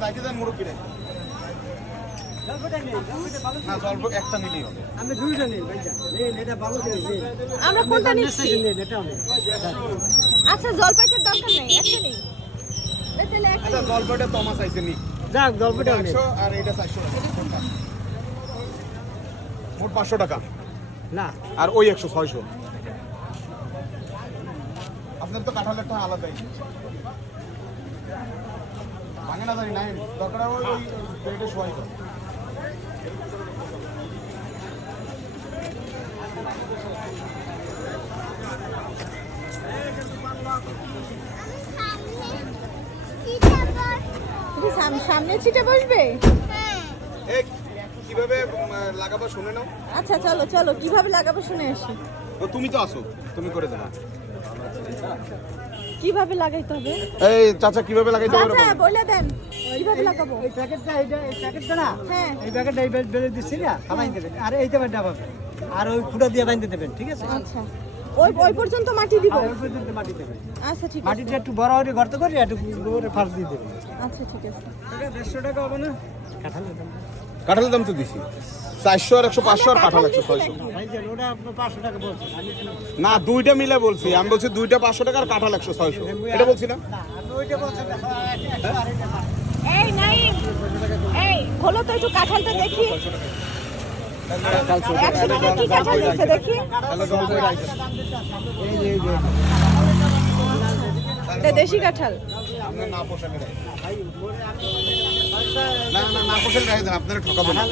যাইতে দেন মুরব্বী রে। না জল একটা নিলেই হবে। আমি দুইটা নেই ভাইজান, নেন এটা ভালো করে নেন। আমরা কোনটা নিচ্ছি? নেন এটা নেন। আচ্ছা জলপাইটার দরকার নেই, একটা নেই। তাহলে একটা আচ্ছা জলপাইটা তমা চাইছে নি। যাক গল্পটা নেন। 100 আর এটা 400 টাকা কোনটা? মোট 500 টাকা। না আর ওই 100 600। আপনার তো কাঁঠালেরটা আলাদাই। ভাঙে না জানি নাই দরকার ওই প্লেটে শোয়াই দাও। সামনে সিটে বসবে? এই কিভাবে লাগাবো শুনে নাও। আচ্ছা চলো চলো, কিভাবে লাগাবো শুনে আসি। ও তুমি তো আসো, তুমি করে দেবা। কিভাবে লাগাইতে হবে? এই চাচা কিভাবে লাগাইতে হবে? চাচা বলে দেন কিভাবে লাগাবো। এই প্যাকেটটা এই প্যাকেটটা না, হ্যাঁ এই প্যাকেটটা এই বেলে দিচ্ছি না, খামাই দেবেন। আর এইটা বাড়া পাবেন। আর ওই খুঁটা দিয়ে বাইন্ধে দেবেন, ঠিক আছে? আচ্ছা, ওই ওই পর্যন্ত মাটি দিব? আর ওই পর্যন্ত মাটি দেবেন। আচ্ছা ঠিক আছে। মাটিটা একটু বড় করে গর্ত করে একটু করে ফাঁস দিয়ে দেবেন। আচ্ছা ঠিক আছে। এটা 150 টাকা হবে না? কাঁঠালের দাম। কাঁঠালের দাম তো দিছি 400 আর 100 500 আর কাঁঠাল 100 600। ভাইজান ওটা আপনি 500 টাকা বলছেন। আমি না দুইটা মিলে বলছি, আমি বলছি দুইটা 500 টাকা আর কাঁঠাল 100 600 এটা বলছি না। না আমি ওইটা বলছি না। আর এটা না। এই নাইম, এই হলো তো একটু কাঁঠালটা দেখি। 100 টাকা কি কাঁঠাল দিচ্ছে দেখি। তাহলে তো উপরে আইছে। এটা দেশি কাঁঠাল। আপনি না পোষালে রাখেন। না না না পোষালে রাখেন, আপনারা ঠকাবো না।